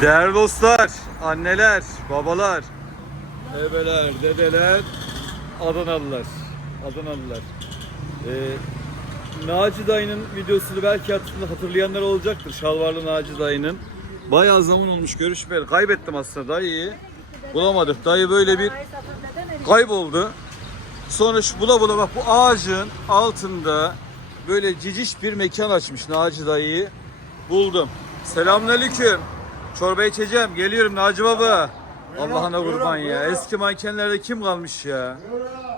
Değerli dostlar, anneler, babalar, ebeler, dedeler, Adanalılar. Adanalılar. Ee, Naci dayının videosunu belki hatırlayanlar olacaktır. Şalvarlı Naci dayının. Bayağı zaman olmuş görüşmeyeli. Kaybettim aslında dayıyı. Bulamadık. Dayı böyle bir kayboldu. Sonra şu bula bula bak bu ağacın altında böyle ciciş bir mekan açmış Naci dayıyı. Buldum. Selamünaleyküm. Çorba içeceğim. Geliyorum Naci baba. Allah'ına kurban ya. Eski mankenlerde kim kalmış ya?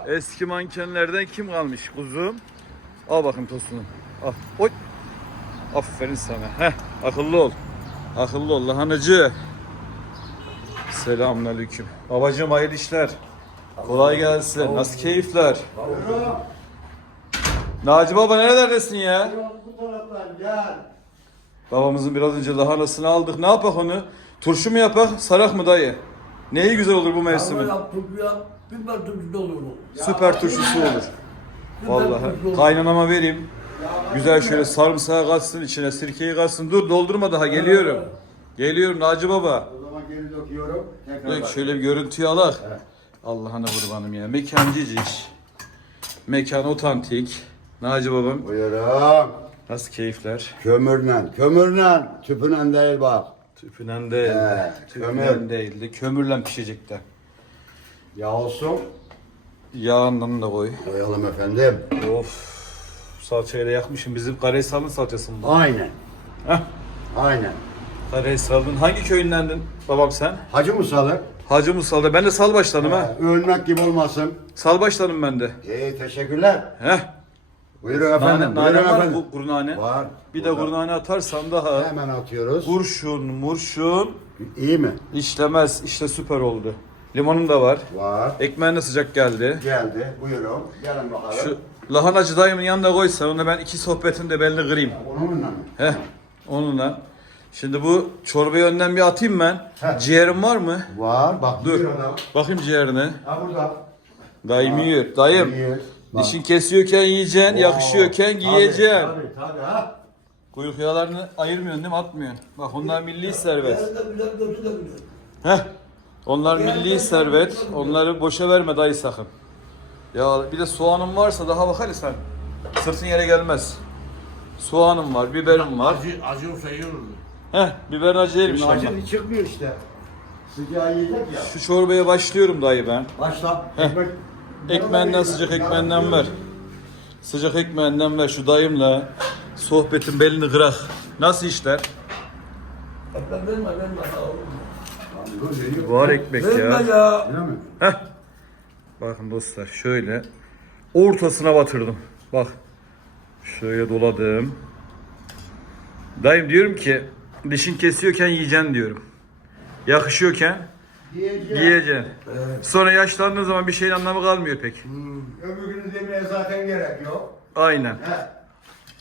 Eski mankenlerden kim kalmış kuzum? Al bakayım tostunu. Al. Oy. Aferin sana. Heh. Akıllı ol. Akıllı ol lahanacı. Selamünaleyküm. Babacığım hayırlı işler. Kolay gelsin. Nasıl keyifler? Naci baba nerelerdesin ya? Bu taraftan gel. Babamızın biraz önce lahanasını aldık. Ne yapak onu? Turşu mu yapak, sarak mı dayı? Neyi güzel olur bu mevsimin? Ama yap, biber turşu da olur bu. Süper turşusu olur. Biber Vallahi. olur. Kaynanama vereyim. Güzel şöyle sarımsağı katsın içine, sirkeyi katsın. Dur doldurma daha geliyorum. Geliyorum Naci baba. O zaman geri döküyorum. Tekrar bak. şöyle bir görüntüyü alak. Allah'ına kurbanım ya. Mekan ciciş. Mekan otantik. Naci babam. Buyurun. Nasıl keyifler? Kömürle, kömürle, tüpünen değil bak. Tüpünen değil. He, Tüpünen kömür. değildi. Kömürle pişecek de. Yağ olsun. Yağından da koy. Koyalım efendim. Of. Salçayı da yakmışım. Bizim Karahisar'ın salçası mı bu? Aynen. Heh. Aynen. Karahisar'ın hangi köyündendin babam sen? Hacı Musalı. Hacı Musa'da. Ben de Salbaş'tanım ha. Ölmek gibi olmasın. Salbaş'tanım ben de. İyi teşekkürler. Heh. Buyurun Nane, efendim. nane buyurun var efendim. Bu Kurnane. Var. Bir de Burada. kurnane atarsan daha Hemen atıyoruz. kurşun murşun İyi mi? işlemez. İşte süper oldu. Limonum da var. Var. Ekmeğin de sıcak geldi. Geldi. Buyurun. Gelin bakalım. Şu lahanacı dayımın yanına koysan onu ben iki sohbetin de belini kırayım. Onunla mı? Heh, onunla. Şimdi bu çorbayı önden bir atayım ben. Heh. Ciğerim var mı? Var. Bak Dur. adam. Bakayım ciğerine. Ha burada. Dayım yiyor. Dayım. Yiyor. Bak. Dişin kesiyorken yiyeceksin, yakışıyorken Tabii, giyeceksin. Tabii tabii ha. Kuyruk yağlarını ayırmıyorsun değil mi? Atmıyorsun. Bak onlar milli servet. Heh. Onlar milli servet. Onları boşa verme dayı sakın. Ya bir de soğanın varsa daha bak hele sen. Sırtın yere gelmez. Soğanım var, biberim var. Acı, acı olsa olur. Heh, biber acı Şimdi inşallah. acı çıkmıyor işte. Sıcağı yiyecek ya. Şu çorbaya başlıyorum dayı ben. Başla. Heh. Ekmek. Ekmeğinden sıcak ekmeğinden ver. Sıcak ekmeğinden ver şu dayımla. Sohbetin belini kırak. Nasıl işler? Ekmek verme, verme. Var ekmek Verme ya. ya. Öyle mi? Heh. Bakın dostlar şöyle ortasına batırdım. Bak. Şöyle doladım. Dayım diyorum ki dişin kesiyorken yiyeceksin diyorum. Yakışıyorken Yiyeceğim. yiyeceksin. Evet. Sonra yaşlandığın zaman bir şeyin anlamı kalmıyor pek. Öbür günü demeye zaten gerek yok. Aynen. He.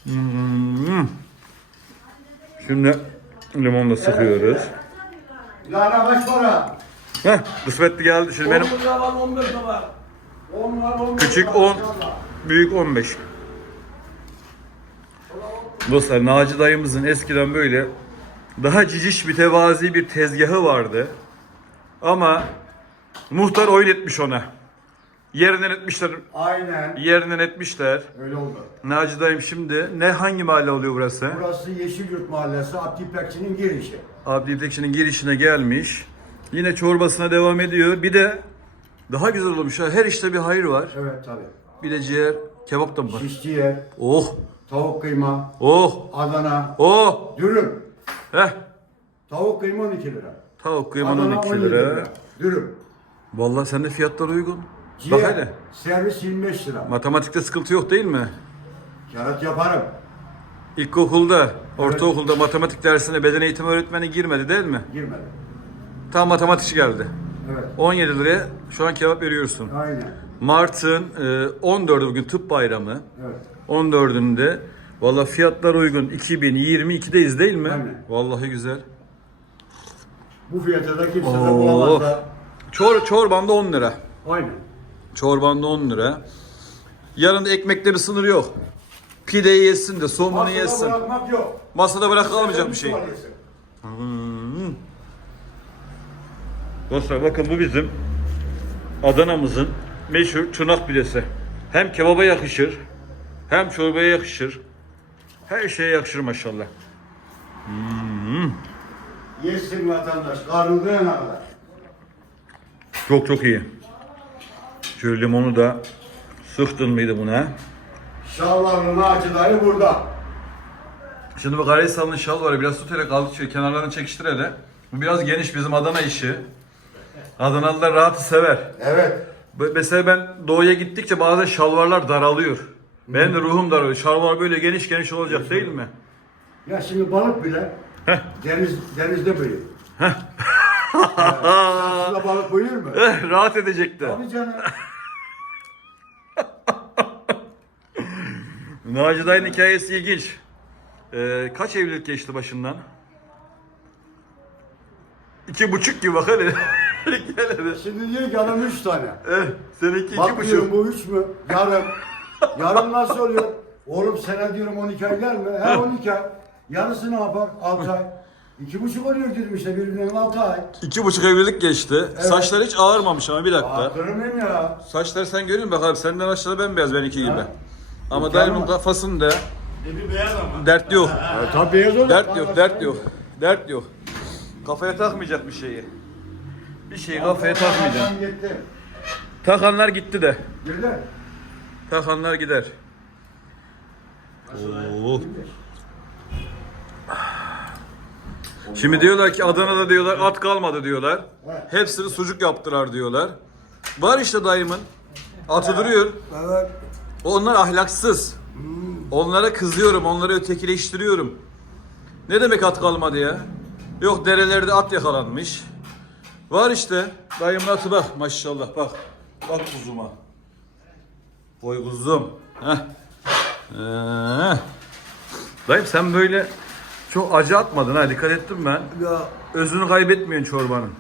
Hmm. Şimdi limonu da sıkıyoruz. Lahana kaç para? Heh, kısmetli geldi. Şimdi benim 10 lira var, 15 lira var. 10 var 10 Küçük 10, büyük 15. Dostlar Naci dayımızın eskiden böyle daha ciciş bir tevazi bir tezgahı vardı. Ama muhtar oyun etmiş ona. Yerinden etmişler. Aynen. Yerinden etmişler. Öyle oldu. Naci dayım şimdi ne hangi mahalle oluyor burası? Burası Yeşilyurt Mahallesi Abdi İpekçi'nin girişi. Abdi İpekçi'nin girişine gelmiş. Yine çorbasına devam ediyor. Bir de daha güzel olmuş ha. Her işte bir hayır var. Evet tabii. Bir de ciğer, kebap da mı var? Şiş ciğer, Oh, tavuk kıyma, oh, Adana, oh. dürüm. Heh. Tavuk kıyma 12 lira. Tavuk kıyman Adana 12 17 lira. Dürüm. Vallahi sende fiyatlar uygun. Ciğer, Bak hele. servis 25 lira. Matematikte sıkıntı yok değil mi? Kağıt yaparım. İlkokulda, ortaokulda matematik dersine beden eğitimi öğretmeni girmedi değil mi? Girmedi. Tam matematikçi geldi. Evet. 17 liraya şu an kebap veriyorsun. Aynen. Mart'ın e, 14'ü bugün tıp bayramı. Evet. 14'ünde Vallahi fiyatlar uygun. 2022'deyiz değil mi? Aynen. Vallahi güzel. Bu fiyata da kimse de Oo. bulamaz da. Çor, çorbanda 10 lira. Aynen. Çorbanda 10 lira. Yanında ekmekte bir sınır yok. Pideyi yesin de somunu Masada yesin. bırakmak yok. Masada bırakılamayacak bir şey. Hmm. Dostlar bakın bu bizim Adana'mızın meşhur tırnak pidesi. Hem kebaba yakışır, hem çorbaya yakışır. Her şeye yakışır maşallah. Yesin vatandaş. Karnı doyana kadar. Çok çok iyi. Şöyle limonu da sıktın mıydı buna? Şalvarlı Naci dayı burada. Şimdi bu Karahisar'ın şal var. Biraz tut hele kaldı şöyle kenarlarını çekiştir hele. Bu biraz geniş bizim Adana işi. Adanalılar rahatı sever. Evet. Mesela ben doğuya gittikçe bazen şalvarlar daralıyor. Benim de ruhum daralıyor. Şalvar böyle geniş geniş olacak değil mi? Ya şimdi balık bile deniz denizde büyür. Heh. Aslında balık büyür mü? Eh, rahat edecekti. Tabii canım. Naci Dayı'nın hikayesi ilginç. Ee, kaç evlilik geçti başından? İki buçuk gibi bak hele. Şimdi diyor ki adam üç tane. Eh, seninki iki Bakıyorum buçuk. bu üç mü? Yarım. Yarım nasıl oluyor? Oğlum sene diyorum 12 ay gelme. Her 12 ay. Yarısı ne yapar? 6 ay. İki buçuk oluyor dedim işte birbirinden 6 ay. İki buçuk evlilik geçti. Saçlar hiç ağarmamış ama bir dakika. Hatırlamıyorum ya. Saçları sen görüyor musun? Bak abi senden aşağıda bembeyaz benimki gibi. Ha. Ama Mükemmel. dayımın kafasında Dedi beyaz ama. dert yok. E, tabii beyaz olur. Dert yok, dert yok. Dert yok. Kafaya takmayacak bir şeyi. Bir şeyi kafaya takmayacak. Takanlar gitti de. Birden. Takanlar gider. Oo. Şimdi diyorlar ki Adana'da diyorlar at kalmadı diyorlar. Hepsini sucuk yaptılar diyorlar. Var işte dayımın. Atı duruyor. Evet. Onlar ahlaksız. Onlara kızıyorum, onları ötekileştiriyorum. Ne demek at kalmadı ya? Yok derelerde at yakalanmış. Var işte. Dayımın atı bak maşallah bak. Bak kuzuma. Koy kuzum. Heh. Ee. Dayım sen böyle çok acı atmadın ha dikkat ettim ben. Ya Özünü kaybetmiyorsun çorbanın.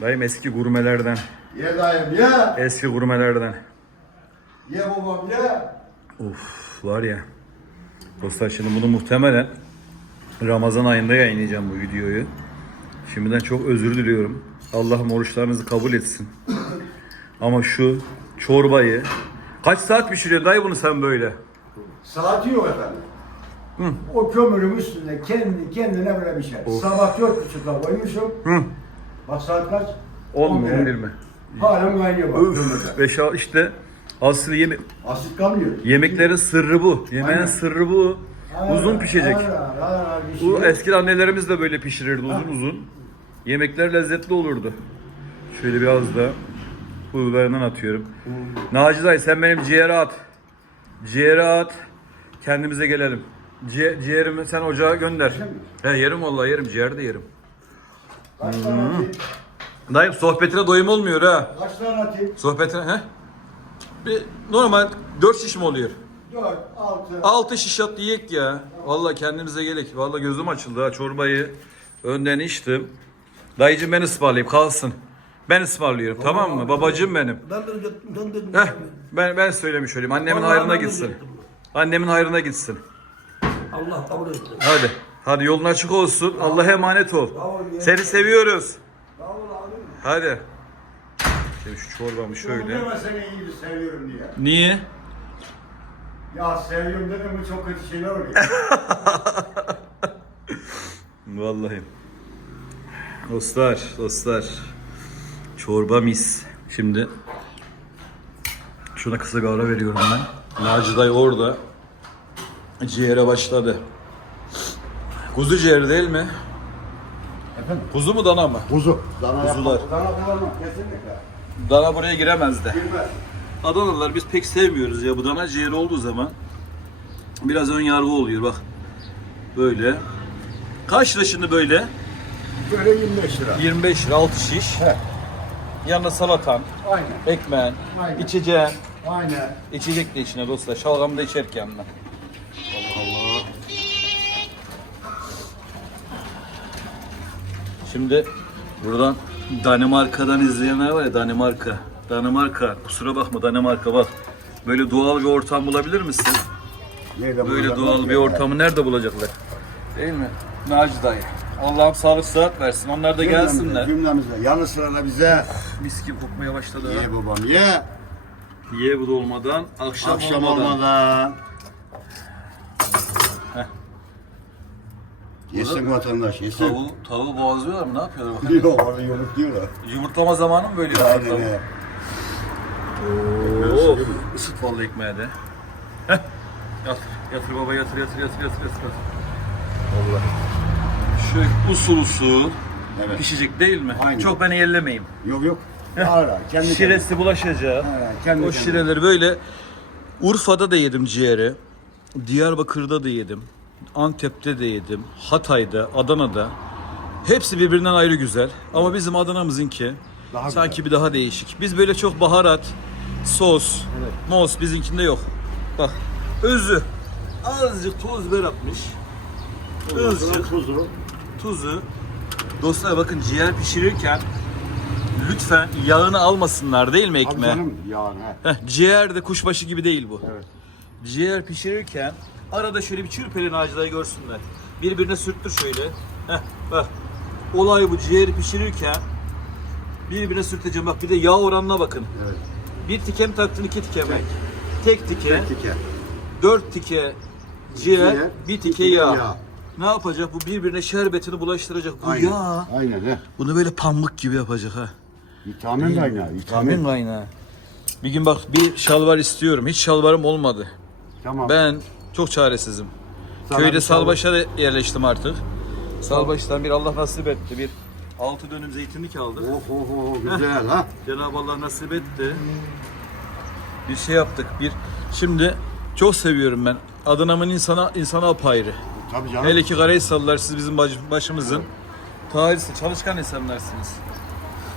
Dayım eski gurmelerden. Ye dayım ye. Eski gurmelerden. Ye babam ye. Uf var ya. Dostlar şimdi bunu muhtemelen Ramazan ayında yayınlayacağım bu videoyu. Şimdiden çok özür diliyorum. Allah'ım oruçlarınızı kabul etsin. Ama şu çorbayı kaç saat pişiriyor dayı bunu sen böyle? Saati yok efendim. O kömürün üstünde kendi kendine böyle bir şey. Sabah dört buçukta koymuşum. Hı. Bak saat kaç? 10 mu 11. 11 mi? Halen kaynıyor bak Üf, kömürde. beş al- işte aslı yeme Asit kalmıyor. yemeklerin sırrı bu. Yemeğin Aynen. sırrı bu. Uzun pişecek. Aynen, bir Bu şey. eski annelerimiz de böyle pişirirdi uzun uzun. Yemekler lezzetli olurdu. Şöyle biraz da pullarından atıyorum. Naci dayı sen benim ciğere at. Ciğere at. Kendimize gelelim. Ciğer, ciğerimi sen ocağa gönder. He yerim vallahi yerim. Ciğer de yerim. Kaç tane atayım? Dayım sohbetine doyum olmuyor ha. Kaç tane atayım? Sohbetine he? Bir normal 4 şiş mi oluyor? Dört, altı. 6 şiş at yiyek ya. Vallahi kendimize gelek. Vallahi gözüm açıldı ha. Çorbayı önden içtim. Dayıcım ben ısmarlayayım kalsın. Ben ısmarlıyorum tamam mı? Babacım benim. ben sen dedin. Heh, ben ben söylemiş olayım. Annemin hayrına gitsin. Annemin hayrına gitsin. Allah kabul etsin. Hadi. Hadi yolun açık olsun. Allah'a emanet ol. Seni seviyoruz. Hadi. Şimdi şu çorbamı şöyle. Deme seni iyi seviyorum diye. Niye? Ya seviyorum dedim mi çok kötü şeyler oluyor. Vallahi. Dostlar, dostlar. Çorba mis. Şimdi şuna kısa bir ara veriyorum ben. Naci dayı orada. Ciğere başladı. Kuzu ciğeri değil mi? Efendim? Kuzu mu dana mı? Kuzu. Dana Kuzular. yapma. Dana kullanmam kesinlikle. Dana buraya giremez de. Girmez. Adanalılar biz pek sevmiyoruz ya bu dana ciğeri olduğu zaman. Biraz ön yargı oluyor bak. Böyle. Kaç lira şimdi böyle? Böyle 25 lira. 25 lira 6 şiş. He. Yanına salatan, Aynen. ekmeğin, Aynen. içeceğin. Aynen. İçecek de içine dostlar. Şalgamı da içerken yanına. Allah Allah. Şimdi buradan Danimarka'dan izleyenler var ya Danimarka. Danimarka. Kusura bakma Danimarka bak. Böyle doğal bir ortam bulabilir misin? Nerede Böyle doğal bir ortamı nerede bulacaklar? Değil mi? Naci dayı. Allah'ım sağlık sıhhat versin. Onlar da gelsinler. Cümlemize. Yanı sırada bize. Mis gibi kokmaya başladı. Ye babam ye. Ye bu da olmadan, akşam, Akşam olmadan. olmadan. Yesin vatandaş yesin. Tavuğu, tavuğu boğazlıyorlar mı? Ne yapıyorlar bakalım? Yok orada yumruk diyorlar. Yumurtlama zamanı mı böyle Aynen he. Oo, ısıt vallahi ekmeğe de. Heh. Yatır, yatır baba yatır, yatır, yatır, yatır, yatır. Allah. Şöyle usul usul Evet. pişecek değil mi? Aynen. Çok beni ellemeyeyim. Yok yok. Ara kendi Şiresi bulaşacak. He, kendi o kendine. şireleri böyle Urfa'da da yedim ciğeri. Diyarbakır'da da yedim. Antep'te de yedim. Hatay'da, Adana'da. Hepsi birbirinden ayrı güzel. Ama bizim Adana'mızınki Daha sanki bir daha değişik. Biz böyle çok baharat, sos, Evet. mos bizimkinde yok. Bak özü azıcık toz biber atmış. Azıcık Tuzu. tuzu. Dostlar bakın ciğer pişirirken lütfen yağını almasınlar değil mi Abi ekmeğe? canım yani he. Heh, ciğer de kuşbaşı gibi değil bu. Evet. Ciğer pişirirken arada şöyle bir çırpelin ağacıları görsünler. Birbirine sürttür şöyle. Heh, bak. Olay bu ciğeri pişirirken birbirine sürteceğim. Bak bir de yağ oranına bakın. Evet. Bir tike mi taktın iki tike mi? Tek tike, Teke. dört tike ciğer, Ciğer, bir tike tike yağ. yağ. Ne yapacak? Bu birbirine şerbetini bulaştıracak. Bu Aynen. yağ. Aynen he. Bunu böyle pamuk gibi yapacak ha. Vitamin kaynağı. Vitamin. kaynağı. Bir gün bak bir şalvar istiyorum. Hiç şalvarım olmadı. Tamam. Ben çok çaresizim. Sana Köyde Salbaş'a da yerleştim artık. Salbaş'tan bir Allah nasip etti. Bir altı dönüm zeytinlik aldık. Oh oh oh güzel ha. Cenab-ı Allah nasip etti. Bir şey yaptık. Bir şimdi çok seviyorum ben. Adana'mın insana insana apayrı. Tabii canım. Hele ki Karahisarlılar siz bizim baş- başımızın tarihsi çalışkan insanlarsınız.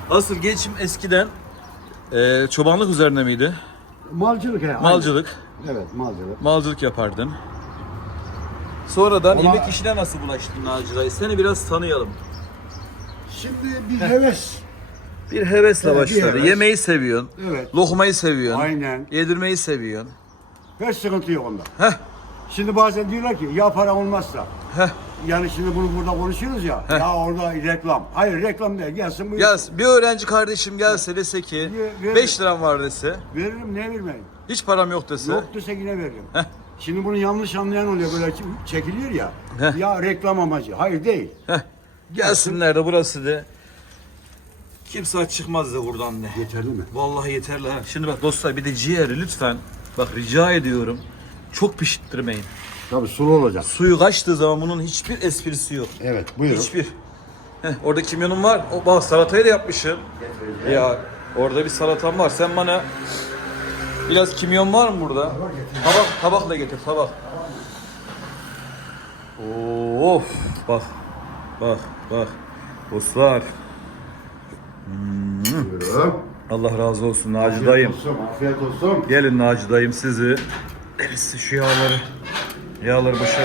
Asıl geçim eskiden e, çobanlık üzerine miydi? Malcılık he. aynen. Malcılık. Evet malcılık. Malcılık yapardın. Sonradan Ama- yemek işine nasıl bulaştın Naciray? Seni biraz tanıyalım. Şimdi bir heves. Bir hevesle Evet, bir başladı. heves. Yemeği seviyorsun. Evet. Lokmayı seviyorsun. Aynen. Yedirmeyi seviyorsun. Hiç sıkıntı yok onda. Heh. Şimdi bazen diyorlar ki ya para olmazsa. Heh. Yani şimdi bunu burada konuşuyoruz ya. Ya orada reklam. Hayır reklam değil. Gelsin buyur. Ya bir öğrenci kardeşim gelse dese ki ver- 5 liram var dese, Veririm ne vermeyim. hiç param yok dese. Yok dese yine veririm. Şimdi bunu yanlış anlayan oluyor böyle çekiliyor ya. Heh. Ya reklam amacı. Hayır değil. Heh. Gelsinler de burası de. Kimse çıkmaz da buradan de. Yeterli mi? Vallahi yeterli ha. Şimdi bak dostlar bir de ciğeri lütfen bak rica ediyorum. Çok pişirttirmeyin. Tabii sulu olacak. Suyu kaçtığı zaman bunun hiçbir esprisi yok. Evet buyurun. Hiçbir. Heh, orada kimyonum var. O bak salatayı da yapmışım. Ya orada bir salatam var. Sen bana biraz kimyon var mı burada? Tabak tabakla getir tabak. Of bak bak bak dostlar Buyurun. Allah razı olsun Naci Afiyet dayım. olsun. Afiyet olsun. Gelin Naci dayım sizi. Neresi şu yağları? Yağları boşa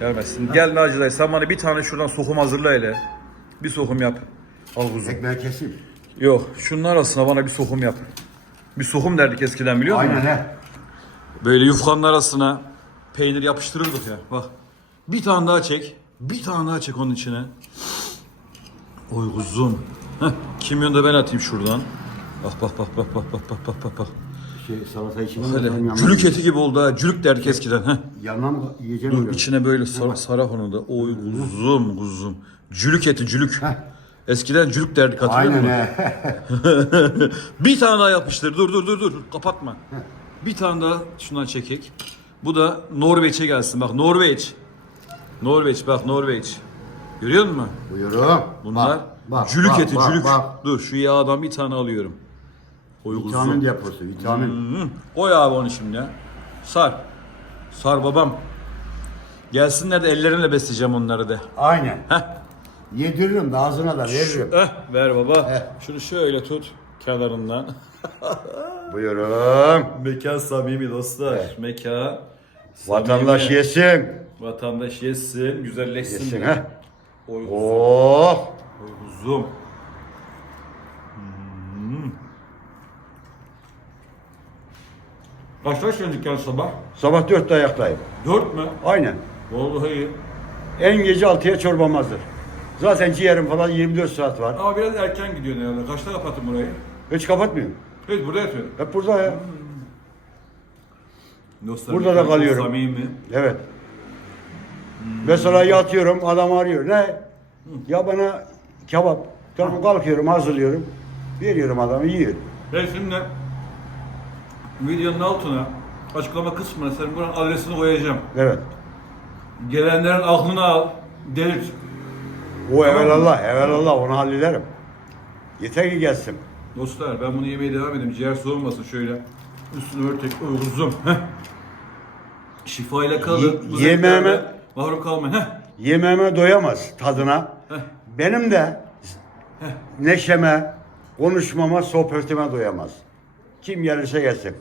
vermesin. Gel Naci dayı sen bana bir tane şuradan sokum hazırla hele. Bir sokum yap. Al kuzum. Ekmeği keseyim. Yok şunun arasına bana bir sokum yap. Bir sokum derdik eskiden biliyor musun? Aynen he. Böyle yufkanın arasına peynir yapıştırırdık ya. Bak. Bir tane daha çek. Bir tane daha çek onun içine. Oy kuzum. Heh, kimyonu da ben atayım şuradan. Bak bak bak bak bak bak bak bak bak bak. Şey salata için. Hele cülük eti gibi oldu ha. Cülük derdik eskiden. Heh. Yanına mı yiyeceğim? Dur içine böyle sar, saraf onu da. Oy kuzum kuzum. Cülük eti cülük. Eskiden cülük derdik hatırlıyor Aynen musun? he. Bir tane daha yapıştır. Dur dur dur dur. Kapatma. Bir tane daha şundan çekek. Bu da Norveç'e gelsin. Bak Norveç. Norveç bak Norveç. Görüyor musun? Buyurun. Bunlar Bak, bak, cülük bak, eti bak, cülük. Bak. Dur şu yağdan bir tane alıyorum. Oy Vitamin deposu. Vitamin. Hı. Koy abi onu şimdi ya. Sar. Sar babam. Gelsinler de ellerimle besleyeceğim onları da. Aynen. Yediririm de ağzına da veririm. Eh, ver baba. Şunu şöyle tut kenarından. Buyurun. Mekan samimi dostlar. Mekan Vatandaş samimi. yesin. Vatandaş yesin, güzelleşsin. Yesin ha. Oy kuzum. Oh. Oy kuzum. Kaçta açıyorsun dükkanı sabah? Sabah dörtte ayaktayım. Dört mü? Aynen. Vallahi iyi. En gece altıya çorbam hazır. Zaten ciğerim falan 24 saat var. Ama biraz erken gidiyorsun herhalde. Kaçta kapattın burayı? Hiç kapatmıyorum. Evet burada yatıyorum. Hep burada ya. Dostlar, Burada da çok kalıyorum. Samimi. Evet. Mesela yatıyorum adam arıyor. Ne? Ya bana kebap. Tamam kalkıyorum hazırlıyorum. Veriyorum adamı yiyor. Ben şimdi videonun altına açıklama kısmına senin buranın adresini koyacağım. Evet. Gelenlerin aklını al, delirt. O evelallah, evelallah onu hallederim. Yeter ki gelsin. Dostlar ben bunu yemeye devam edeyim. Ciğer soğumasın şöyle. Üstünü örtek uzun. Şifayla kalın. Ye- yemeğime- Mahrum kalmayın. Heh. Yemeğime doyamaz tadına. Heh. Benim de neşeme, konuşmama, sohbetime doyamaz. Kim gelirse gelsin.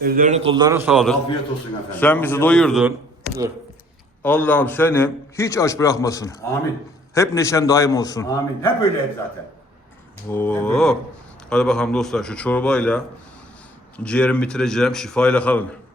Ellerine kollarına sağlık. Afiyet olsun efendim. Sen bizi doyurdun. Allah'ım seni hiç aç bırakmasın. Amin. Hep neşen daim olsun. Amin. Hep öyle zaten. Oo. Hadi bakalım dostlar şu çorbayla ciğerimi bitireceğim. Şifayla kalın.